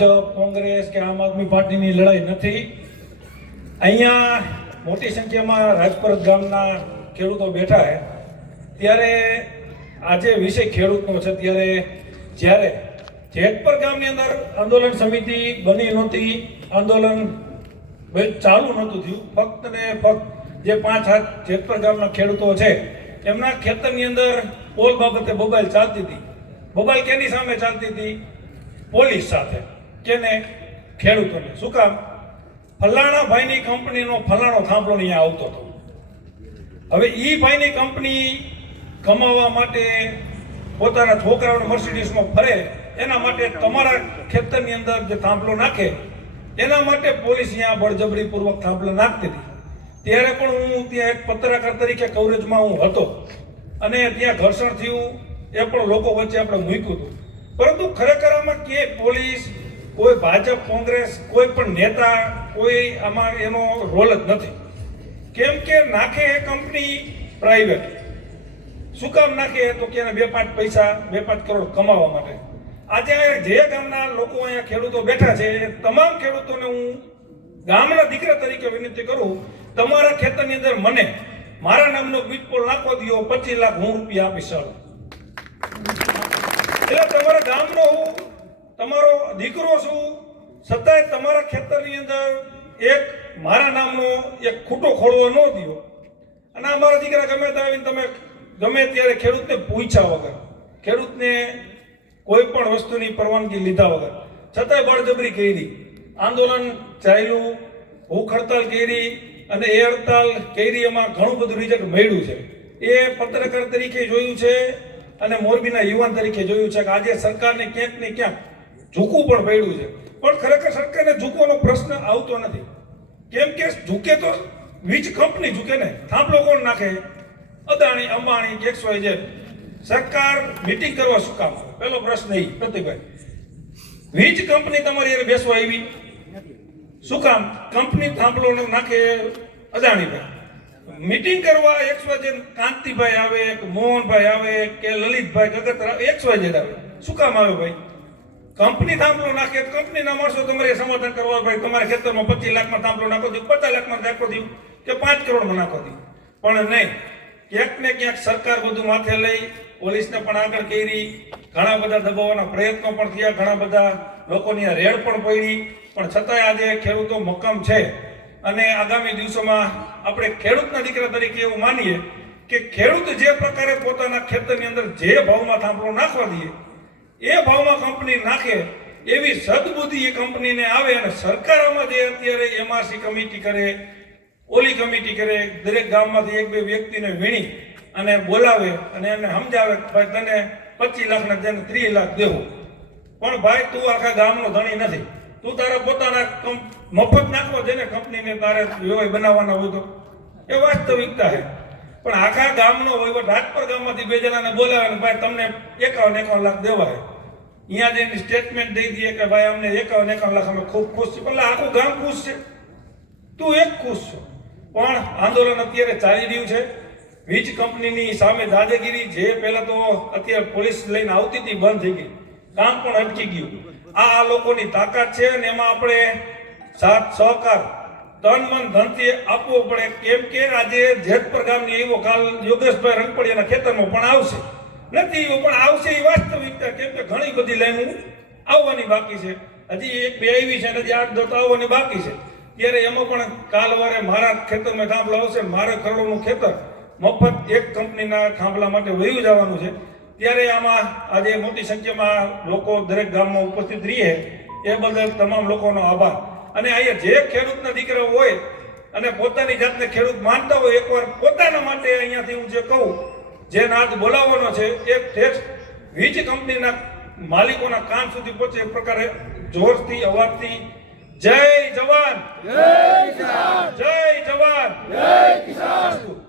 ભાજપ, કોંગ્રેસ કે આમ આદમી પાર્ટીની લડાઈ નથી. અહીંયા મોટી સંખ્યામાં રાજપરત ગામના ખેડૂતો બેઠા છે. ત્યારે આજે વિષય ખેડૂતનો છે. જ્યારે જેતપર ગામની અંદર આંદોલન સમિતિ બની નહોતી, આંદોલન ચાલુ નહોતું થયું. ફક્ત ને ફક્ત જે 5 જેતપર ગામના ખેડૂતો છે એમના ખેતરની અંદર પોલ બાબતે બબાલ ચાલતી હતી. બબાલ કેની સામે ચાલતી હતી? પોલીસ સાથે. કેને? ખેડૂતોને. શું કામ? ફલાણા ભાઈની કંપનીનો ફલાણો થાંભલો અહીંયા આવતો હતો. હવે ઈ ભાઈની કંપની કમાવા માટે પોતાના છોકરાઓને મર્સિડીઝમાં ફરે, એના માટે તમારા ખેતરની અંદર જે થાંભલો નાખે એના માટે પોલીસ અહીંયા બળજબરીપૂર્વક થાંભલો નાખતી હતી. ત્યારે પણ હું ત્યાં એક પત્રકાર તરીકે કવરેજમાં હું હતો અને ત્યાં ઘર્ષણ થયું, એ પણ લોકો વચ્ચે આપણે મૂક્યું હતું. પરંતુ ખરેખર આમાં કે પોલીસ, કોઈ ભાજપ, કોંગ્રેસ, કોઈ પણ નેતા, કોઈ આમાં એનો રોલ જ નથી. કેમ કે નાખે એ કંપની પ્રાઇવેટ. શું કામ નાખે? તો કે 2-5 પૈસા, 2-5 કરોડ કમાવા માટે. આજે જે ગામના લોકો અહીંયા ખેડૂતો બેઠા છે એ તમામ ખેડૂતોને હું ગામના દીકરા તરીકે વિનંતી કરું, તમારા ખેતરની અંદર મને મારા નામનો વીજ પોલ નાખો દો, 25 લાખ હું રૂપિયા આપીશ. એટલે તમારા ગામનો હું તમારો દીકરો છું, છતાંય તમારા ખેતરની અંદર એક મારા નામનો એક ખૂટો ખોળવો ન દો. અને અમારા દીકરા ગમે ત્યાં આવીને તમે ગમે ત્યારે ખેડૂતને પૂછ્યા વગર, ખેડૂતને કોઈ પણ વસ્તુની પરવાનગી લીધા વગર, છતાંય બળજબરી કરી, આંદોલન ચાલ્યું, ભૂખ હડતાલ કરી અને એ હડતાલ કરી એમાં ઘણું બધું રિઝલ્ટ મળ્યું છે. એ પત્રકાર તરીકે જોયું છે અને મોરબીના યુવાન તરીકે જોયું છે કે આજે સરકારને ક્યાંક ને ક્યાંક ઝૂકવું પણ પડ્યું છે. પણ ખરેખર સરકારને ઝૂકવાનો પ્રશ્ન આવતો નથી. કેમ કે ઝૂકે તો વીજ કંપની ઝૂકે ને, થાંભલો કોણ નાખે? અદાણી, અંબાણી, XYZ. સરકાર મીટિંગ કરવા શું કામ? પહેલો પ્રશ્ન એ. પ્રતિભાઈ, વીજ કંપની તમારી એને બેસવા આવી શું કામ? કંપની થાંભલો નાખે અદાણીભાઈ. મીટિંગ કરવા XYZ કાંતિભાઈ આવે, કે મોહનભાઈ આવે, કે લલિતભાઈ ગગતરા XYZ આવે. શું કામ આવે ભાઈ? કંપની થાંભલો નાખે, કંપનીના માણસો તમારે સમાધાન કરવા, ભાઈ તમારા ખેતરમાં 25 લાખમાં થાંભલો નાખો દો, 50 લાખમાં નાખો દો, કે 5 કરોડમાં નાખો દો. પણ નહીં, ક્યાંક ને ક્યાંક સરકાર બધું માથે લઈ પોલીસને પણ આગળ કરી, ઘણા બધા દબાવવાના પ્રયત્નો પણ થયા, ઘણા બધા લોકોની રેડ પણ પડી, પણ છતાંય આજે ખેડૂતો મક્કમ છે. અને આગામી દિવસોમાં આપણે ખેડૂતના દીકરા તરીકે એવું માનીએ કે ખેડૂત જે પ્રકારે પોતાના ખેતરની અંદર જે ભાવમાં થાંભલો નાખવા દે એ ભાવમાં કંપની નાખે, એવી સદબુદ્ધિ એ કંપનીને આવે. અને સરકારોમાં જે અત્યારે MRC કમિટી કરે, ઓલી કમિટી કરે, દરેક ગામમાંથી 1-2 વ્યક્તિને વીણી અને બોલાવે અને એમને સમજાવે કે ભાઈ તને 25 લાખ ને તેને 30 લાખ દેવું. પણ ભાઈ તું આખા ગામનો ધણી નથી, તું તારા પોતાના મફત નાખવા દે ને કંપનીને, તારે વ્યવહાર બનાવવાના હોય તો. એ વાસ્તવિકતા છે. પણ આખા ગામનો વહીવટ રાજપર ગામમાંથી 2 જણાને બોલાવે ને ભાઈ તમને 51 લાખ દેવા છે. અહીંયા જઈને સ્ટેટમેન્ટ દઈ દઈએ કે ભાઈ અમને 51 લાખ અમે ખૂબ ખુશ છીએ. એટલે આખું ગામ ખુશ છે, તું એક ખુશ છો. પણ આંદોલન અત્યારે ચાલી રહ્યું છે. વીજ કંપનીની સામે દાદાગીરી જે પહેલા તો અત્યારે પોલીસ લઈને આવતી હતી બંધ થઈ ગઈ, કામ પણ અટકી ગયું. આ લોકોની તાકાત છે અને એમાં આપણે સાથ સહકાર તન મન ધનથી આપવો પડે. કેમ કે આજે જેતપર ગામની એવો કાલ યોગેશભાઈ રંગપડિયાના ખેતરમાં પણ આવશે, નથી એવો પણ આવશે, એ વાસ્તવિકતા. કેમ કે ઘણી બધી લાઈનો આવવાની બાકી છે, હજી 1-2 આવી છે અને હજી 8-10 આવવાની બાકી છે. ત્યારે એમાં પણ કાલવારે મારા ખેતરમાં થાંભલો આવશે, મારે કરોડોનું ખેતર મફત એક કંપનીના થાંભલા માટે વહી જવાનું છે. ત્યારે આમાં આજે મોટી સંખ્યામાં લોકો દરેક ગામમાં ઉપસ્થિત રહીએ એ બદલ તમામ લોકોનો આભાર. અને અહીંયા જે ખેડૂતના દીકરા હોય અને પોતાની જાતને ખેડૂત માનતા હોય, એકવાર પોતાના માટે અહીંયાથી હું જે કહું, જે નાદ બોલાવવાનો છે એ ટેક્સ વીજ કંપનીના માલિકોના કાન સુધી પહોંચે એ પ્રકારે જોરથી, અવાજથી જય જવાન, જય કિસાન, જય જવાન, જય કિસાન.